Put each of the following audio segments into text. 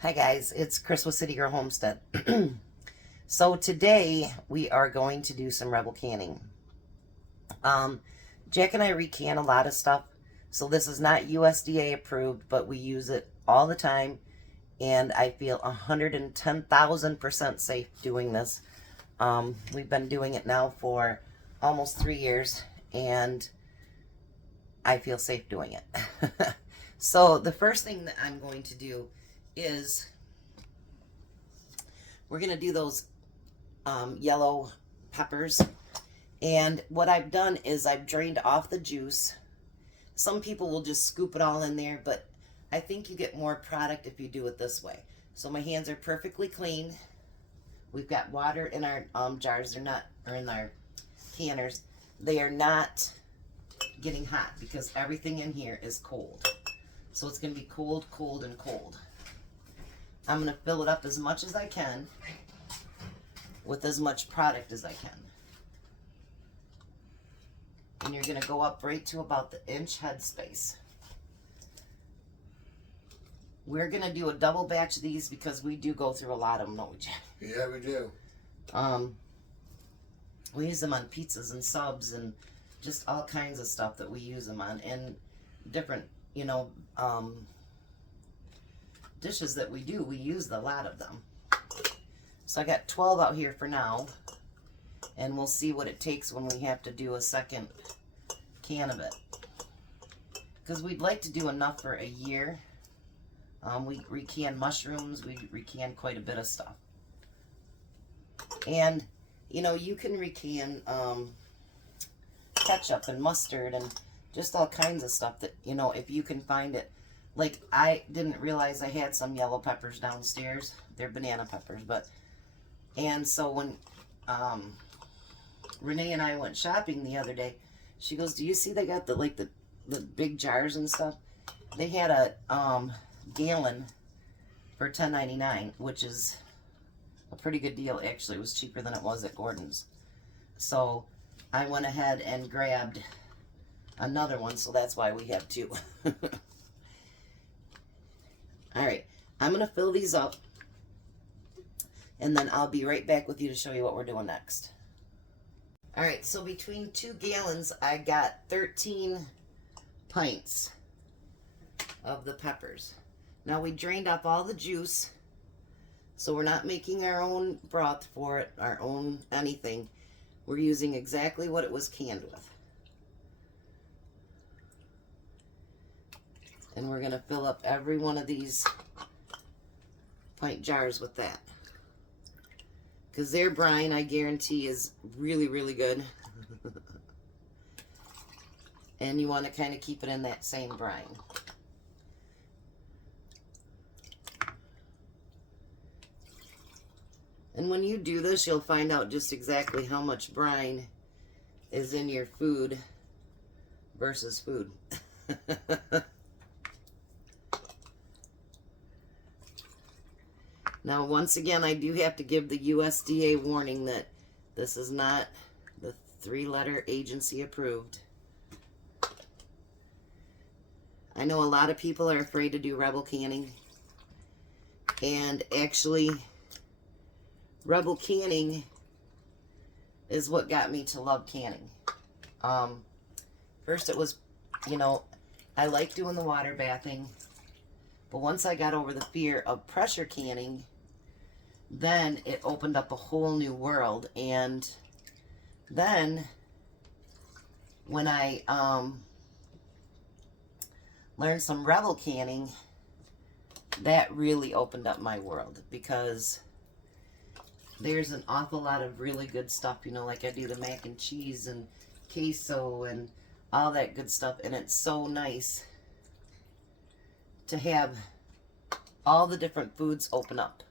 Hi guys, it's Chris with City Girl Homestead. So today we are going to do some rebel canning. Jack and I recan a lot of stuff, so this is not USDA approved, but we use it all the time, and I feel 110,000% safe doing this. We've been doing it now for almost 3 years, and I feel safe doing it. So the first thing that I'm going to do is we're going to do those yellow peppers. And what I've done is I've drained off the juice. Some people will just scoop it all in there, but I think you get more product if you do it this way. So my hands are perfectly clean. We've got water in our jars. They're not, or in our canners. They are not getting hot because everything in here is cold. So it's going to be cold, cold, and cold. I'm going to fill it up as much as I can with as much product as I can. And you're going to go up right to about the inch head space. We're going to do a double batch of these because we do go through a lot of them, don't we, Jack? Yeah, we do. We use them on pizzas and subs and just all kinds of stuff that we use them on, and different, dishes that we do, we use a lot of them. So I got 12 out here for now, and we'll see what it takes when we have to do a second can of it, because we'd like to do enough for a year. We recan mushrooms, we recan quite a bit of stuff, and you can recan ketchup and mustard and just all kinds of stuff that, if you can find it. Like, I didn't realize I had some yellow peppers downstairs. They're banana peppers, and so when Renee and I went shopping the other day, she goes, "Do you see they got the big jars and stuff?" They had a gallon for $10.99, which is a pretty good deal. Actually, it was cheaper than it was at Gordon's. So I went ahead and grabbed another one, so that's why we have two. Alright, I'm going to fill these up, and then I'll be right back with you to show you what we're doing next. Alright, so between 2 gallons, I got 13 pints of the peppers. Now, we drained off all the juice, so we're not making our own broth for it, our own anything. We're using exactly what it was canned with. And we're going to fill up every one of these pint jars with that. Because their brine, I guarantee, is really, really good. And you want to kind of keep it in that same brine. And when you do this, you'll find out just exactly how much brine is in your food versus food. Now, once again, I do have to give the USDA warning that this is not the 3-letter agency approved. I know a lot of people are afraid to do rebel canning. And actually, rebel canning is what got me to love canning. First it was, I like doing the water bathing. But once I got over the fear of pressure canning, then it opened up a whole new world. And then when I learned some rebel canning, that really opened up my world, because there's an awful lot of really good stuff, like I do the mac and cheese and queso and all that good stuff, and it's so nice to have all the different foods open up.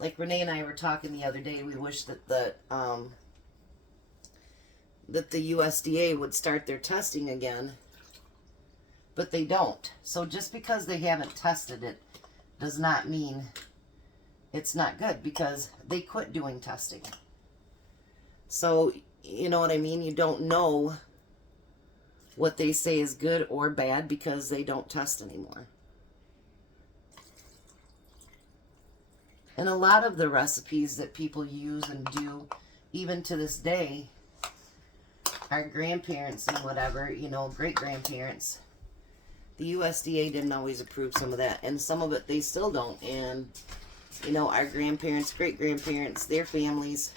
Like Renee and I were talking the other day, we wish that the USDA would start their testing again, but they don't. So just because they haven't tested it does not mean it's not good, because they quit doing testing. So, you know what I mean? You don't know what they say is good or bad because they don't test anymore. And a lot of the recipes that people use and do, even to this day, our grandparents and whatever, you know, great-grandparents, the USDA didn't always approve some of that. And some of it they still don't. And, you know, our grandparents, great-grandparents, their families,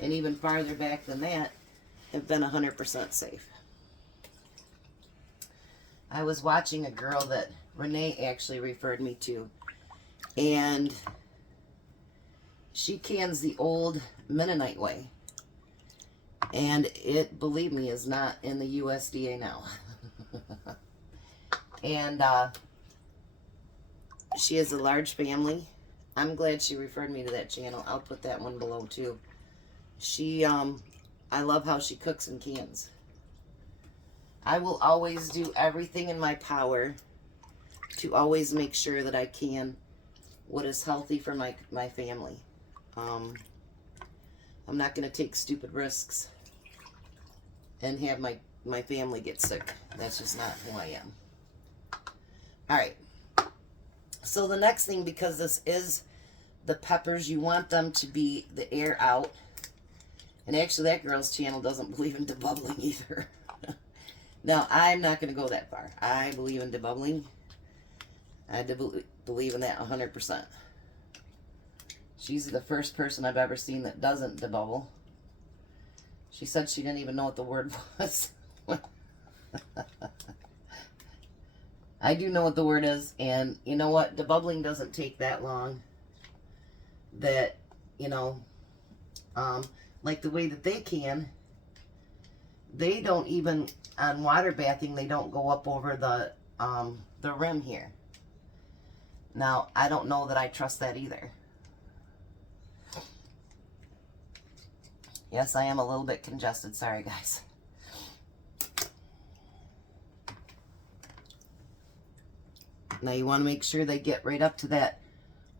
and even farther back than that, have been 100% safe. I was watching a girl that Renee actually referred me to. And she cans the old Mennonite way. And it, believe me, is not in the USDA now. And she has a large family. I'm glad she referred me to that channel. I'll put that one below too. She, I love how she cooks and cans. I will always do everything in my power to always make sure that I can what is healthy for my family. I'm not going to take stupid risks and have my family get sick. That's just not who I am. Alright. So the next thing, because this is the peppers, you want them to be the air out. And actually that girl's channel doesn't believe in debubbling either. Now, I'm not going to go that far. I believe in debubbling. I believe in that 100%. She's the first person I've ever seen that doesn't debubble. She said she didn't even know what the word was. I do know what the word is, and you know what? Debubbling doesn't take that long. That, you know, like the way that they can, they don't even, on water bathing, they don't go up over the rim here. Now, I don't know that I trust that either. Yes, I am a little bit congested. Sorry, guys. Now, you want to make sure they get right up to that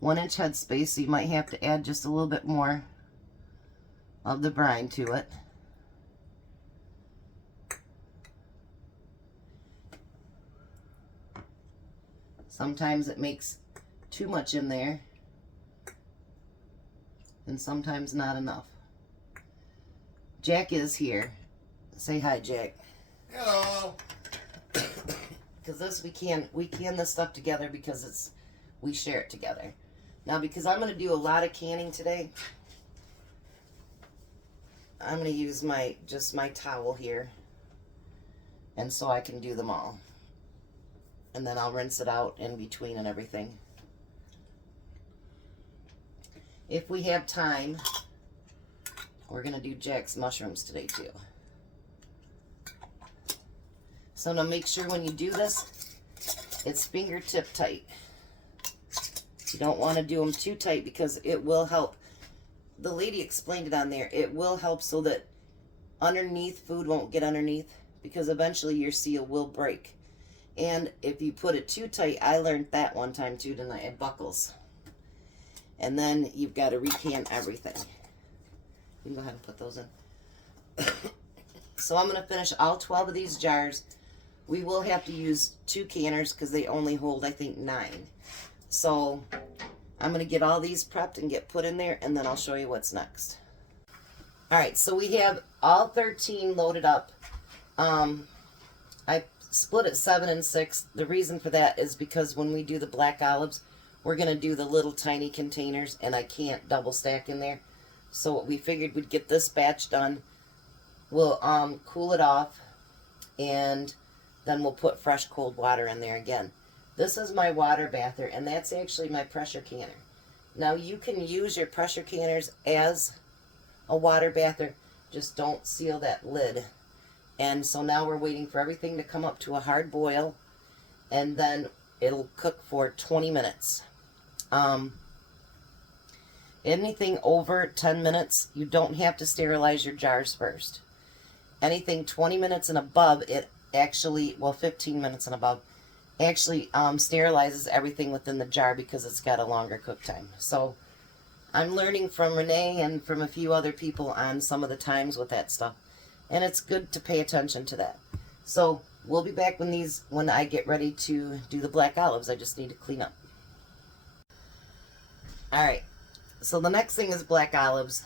1-inch head space, so you might have to add just a little bit more of the brine to it. Sometimes it makes too much in there, and sometimes not enough. Jack is here. Say hi, Jack. Hello. Because this we can this stuff together because we share it together. Now, because I'm going to do a lot of canning today, I'm going to use just my towel here, and so I can do them all. And then I'll rinse it out in between and everything. If we have time, we're going to do Jack's mushrooms today too. So now make sure when you do this, it's fingertip tight. You don't want to do them too tight because it will help. The lady explained it on there. It will help so that underneath, food won't get underneath, because eventually your seal will break. And if you put it too tight, I learned that one time too tonight, it buckles. And then you've got to recan everything. You can go ahead and put those in. So I'm going to finish all 12 of these jars. We will have to use 2 canners because they only hold, I think, 9. So I'm going to get all these prepped and get put in there, and then I'll show you what's next. Alright, so we have all 13 loaded up. I split it 7 and 6. The reason for that is because when we do the black olives, we're going to do the little tiny containers, and I can't double stack in there. So we figured we'd get this batch done. We'll cool it off, and then we'll put fresh cold water in there again. This is my water bather, and that's actually my pressure canner. Now, you can use your pressure canners as a water bather, just don't seal that lid. And so now we're waiting for everything to come up to a hard boil, and then it'll cook for 20 minutes. Anything over 10 minutes, you don't have to sterilize your jars first. Anything 20 minutes and above, it actually, well, 15 minutes and above, actually sterilizes everything within the jar because it's got a longer cook time. So I'm learning from Renee and from a few other people on some of the times with that stuff. And it's good to pay attention to that. So we'll be back when I get ready to do the black olives. I just need to clean up. Alright, So the next thing is black olives.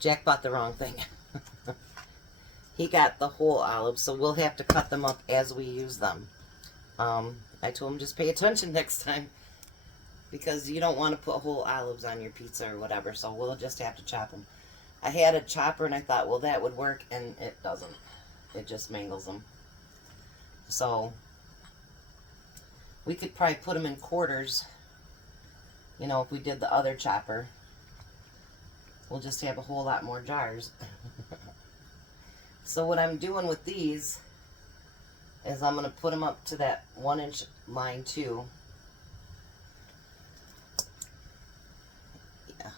Jack bought the wrong thing. He got the whole olives, so we'll have to cut them up as we use them. I told him just pay attention next time, because you don't want to put whole olives on your pizza or whatever, so we'll just have to chop them. I had a chopper and I thought, well, that would work, and it doesn't. It just mangles them. So we could probably put them in quarters, you know, if we did the other chopper. We'll just have a whole lot more jars. So what I'm doing with these is I'm going to put them up to that 1-inch line too. Yeah.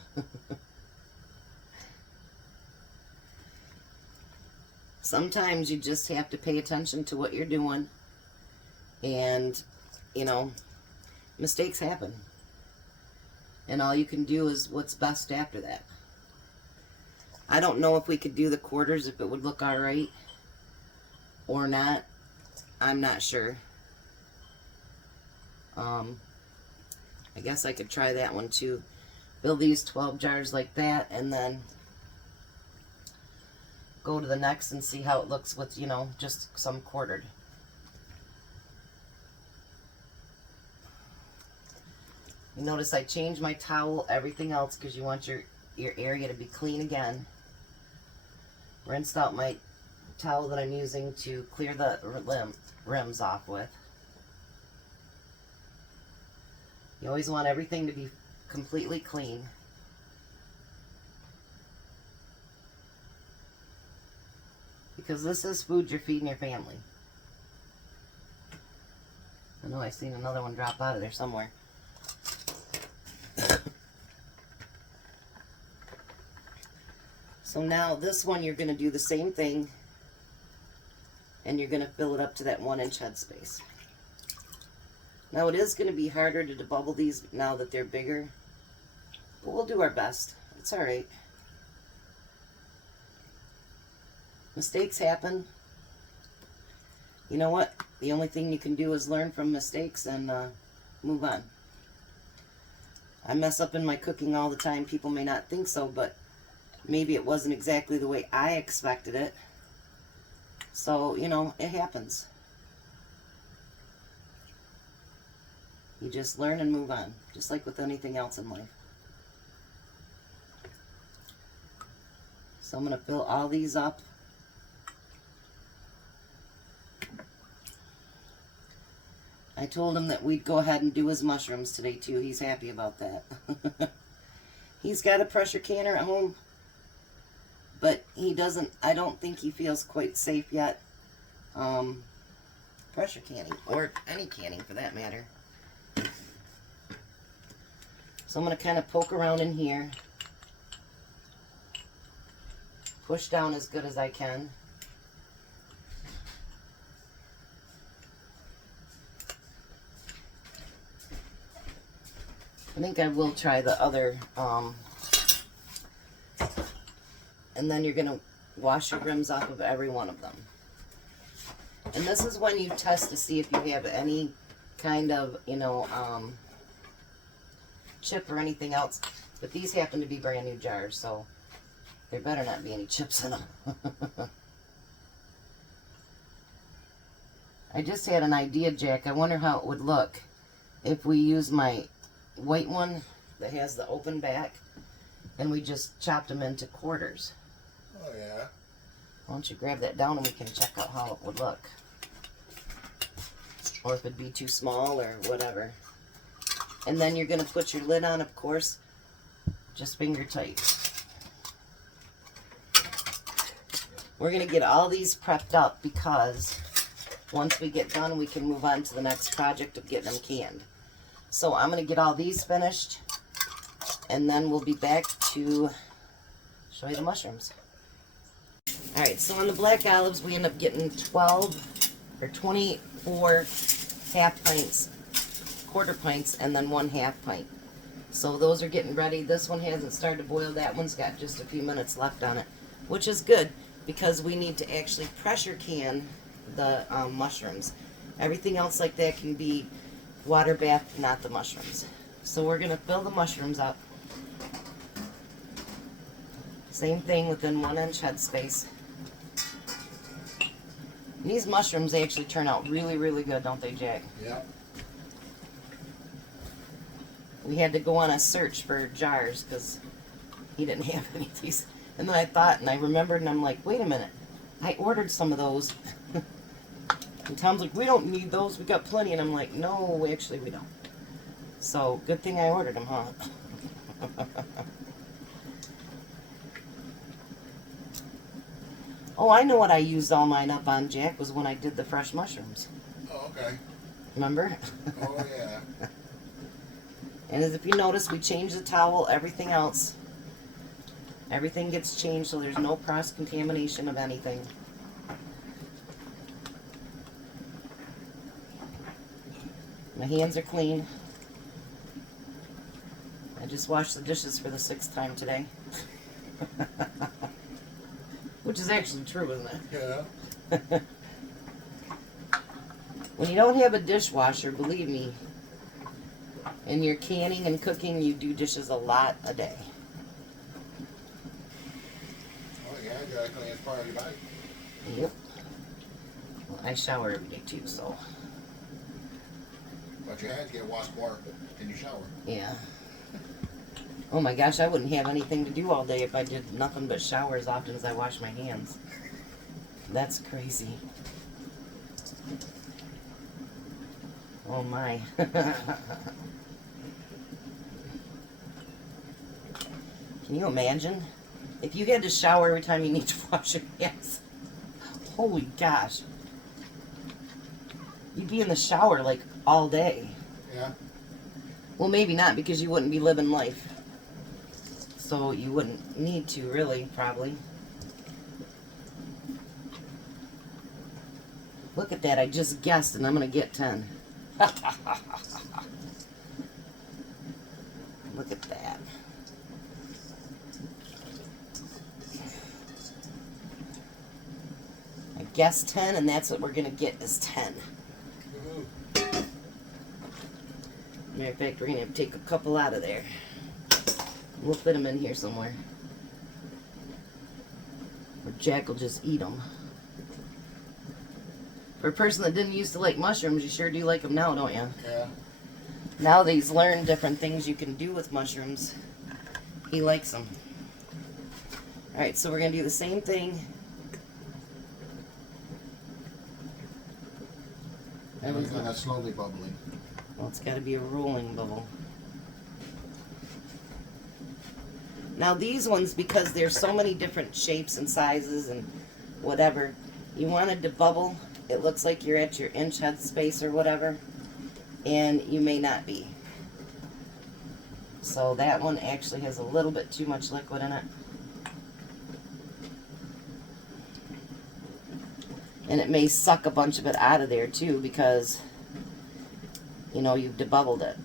Sometimes you just have to pay attention to what you're doing, and, you know, mistakes happen. And all you can do is what's best after that. I don't know if we could do the quarters, if it would look alright or not. I'm not sure. I guess I could try that one too. Build these 12 jars like that, and then go to the next and see how it looks with, you know, just some quartered. You notice I changed my towel, everything else, because you want your area to be clean again. Rinsed out my towel that I'm using to clear the rims off with. You always want everything to be completely clean. Because this is food you're feeding your family. I know I've seen another one drop out of there somewhere. So now this one you're going to do the same thing, and you're going to fill it up to that 1-inch headspace. Now it is going to be harder to debubble these now that they're bigger, but we'll do our best. It's alright. Mistakes happen. You know what? The only thing you can do is learn from mistakes and move on. I mess up in my cooking all the time. People may not think so, but maybe it wasn't exactly the way I expected it. So, you know, it happens. You just learn and move on, just like with anything else in life. So I'm going to fill all these up. I told him that we'd go ahead and do his mushrooms today too. He's happy about that. He's got a pressure canner at home, but he doesn't, I don't think he feels quite safe yet. Pressure canning, or any canning for that matter. So I'm going to kind of poke around in here. Push down as good as I can. I think I will try the other, and then you're going to wash your rims off of every one of them. And this is when you test to see if you have any kind of, you know, chip or anything else. But these happen to be brand new jars, so there better not be any chips in them. I just had an idea, Jack. I wonder how it would look if we use my white one that has the open back and we just chopped them into quarters. Oh yeah. Why don't you grab that down and we can check out how it would look. Or if it'd be too small or whatever. And then you're going to put your lid on, of course, just finger tight. We're going to get all these prepped up because once we get done, we can move on to the next project of getting them canned. So I'm going to get all these finished, and then we'll be back to show you the mushrooms. Alright, so on the black olives, we end up getting 12 or 24 half pints, quarter pints, and then 1/2 pint. So those are getting ready. This one hasn't started to boil. That one's got just a few minutes left on it, which is good because we need to actually pressure can the mushrooms. Everything else like that can be water bath, not the mushrooms. So we're going to fill the mushrooms up. Same thing within 1 inch headspace. And these mushrooms, they actually turn out really, really good, don't they, Jack? Yeah. We had to go on a search for jars because he didn't have any of these. And then I thought, and I remembered, and I'm like, wait a minute. I ordered some of those. And Tom's like, we don't need those. We got plenty. And I'm like, no, actually we don't. So, good thing I ordered them, huh? Oh, I know what I used all mine up on, Jack, was when I did the fresh mushrooms. Oh, okay. Remember? Oh, yeah. And as if you notice, we changed the towel, everything else. Everything gets changed so there's no cross-contamination of anything. My hands are clean. I just washed the dishes for the 6th time today. Which is actually true, isn't it? Yeah. When you don't have a dishwasher, believe me, and you're canning and cooking, you do dishes a lot a day. Oh, yeah, you gotta clean as part of your body. Yep. Well, I shower every day too, so. But your hands get washed more than you shower. Yeah. Oh my gosh, I wouldn't have anything to do all day if I did nothing but shower as often as I wash my hands. That's crazy. Oh my. Can you imagine? If you had to shower every time you need to wash your hands. Holy gosh. You'd be in the shower like all day. Yeah. Well, maybe not because you wouldn't be living life. So you wouldn't need to, really, probably. Look at that. I just guessed, and I'm going to get 10. Look at that. I guessed 10, and that's what we're going to get is 10. Matter of fact, we're going to have to take a couple out of there. We'll fit them in here somewhere. Or Jack will just eat them. For a person that didn't used to like mushrooms, you sure do like them now, don't you? Yeah. Now that he's learned different things you can do with mushrooms, he likes them. Alright, so we're going to do the same thing. Everything's kind of slowly bubbling. Well, it's got to be a rolling bubble. Now these ones, because there's so many different shapes and sizes and whatever, you wanted to bubble. It looks like you're at your inch head space or whatever, and you may not be. So that one actually has a little bit too much liquid in it. And it may suck a bunch of it out of there too because, you know, you've debubbled it.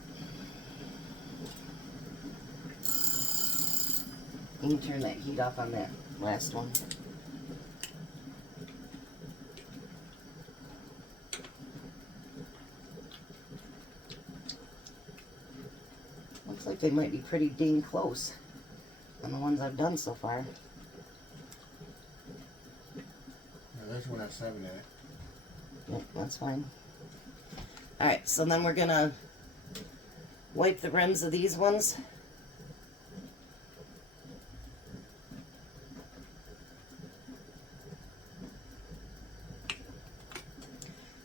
You can turn that heat off on that last one. Looks like they might be pretty dang close on the ones I've done so far. Yeah, this one has 7 in it. Yep, that's fine. Alright, so then we're gonna wipe the rims of these ones.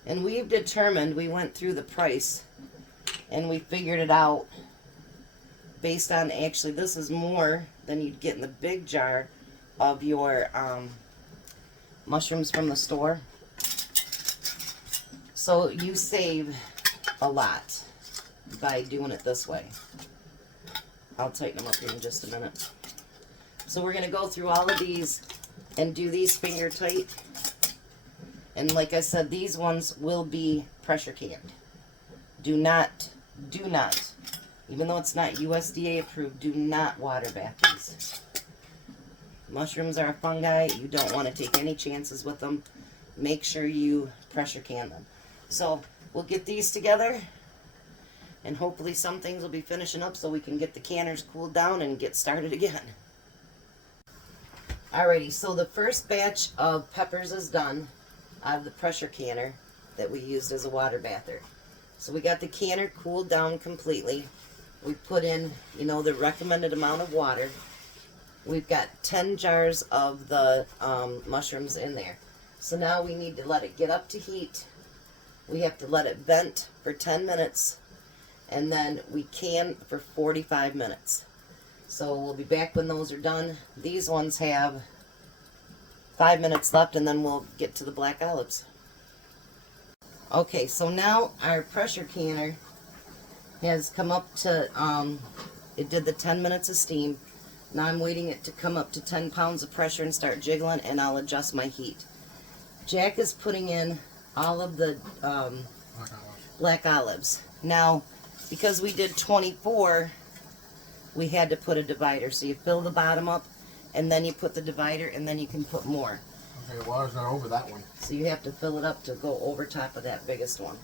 And we've determined, we went through the price and we figured it out based on, actually this is more than you'd get in the big jar of your mushrooms from the store. So you save a lot by doing it this way. I'll tighten them up here in just a minute. So we're going to go through all of these and do these finger tight. And like I said, these ones will be pressure canned. Do not, even though it's not USDA approved, do not water bath these. Mushrooms are a fungi. You don't want to take any chances with them. Make sure you pressure can them. So we'll get these together. And hopefully some things will be finishing up so we can get the canners cooled down and get started again. Alrighty, so the first batch of peppers is done out of the pressure canner that we used as a water bather. So we got the canner cooled down completely. We put in, you know, the recommended amount of water. We've got 10 jars of the mushrooms in there. So now we need to let it get up to heat. We have to let it vent for 10 minutes. And then we can for 45 minutes. So we'll be back when those are done. These ones have 5 minutes left, and then we'll get to the black olives. Okay, so now our pressure canner has come up to, it did the 10 minutes of steam. Now I'm waiting it to come up to 10 pounds of pressure and start jiggling, and I'll adjust my heat. Jack is putting in all of the black olives. Now, because we did 24, we had to put a divider. So you fill the bottom up, and then you put the divider, and then you can put more. Okay, water's not over that one. So you have to fill it up to go over top of that biggest one.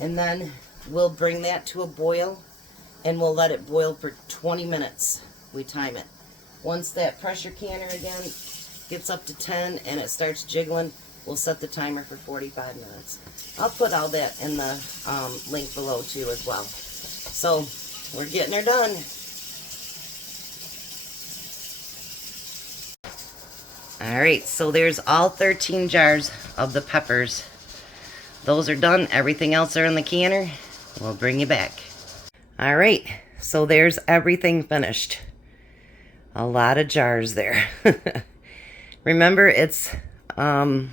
And then we'll bring that to a boil, and we'll let it boil for 20 minutes. We time it. Once that pressure canner again gets up to 10 and it starts jiggling, we'll set the timer for 45 minutes. I'll put all that in the link below too as well. So we're getting her done. Alright, so there's all 13 jars of the peppers. Those are done. Everything else are in the canner. We'll bring you back. Alright, so there's everything finished. A lot of jars there. Remember, it's all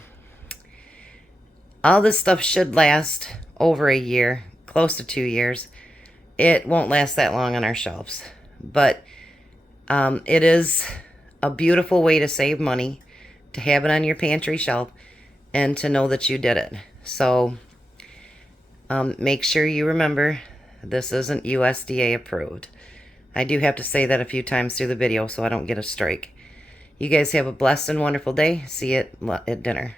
this stuff should last over a year, close to 2 years. It won't last that long on our shelves, but it is a beautiful way to save money, to have it on your pantry shelf, and to know that you did it. So make sure you remember this isn't USDA approved. I do have to say that a few times through the video so I don't get a strike. You guys have a blessed and wonderful day. See you at dinner.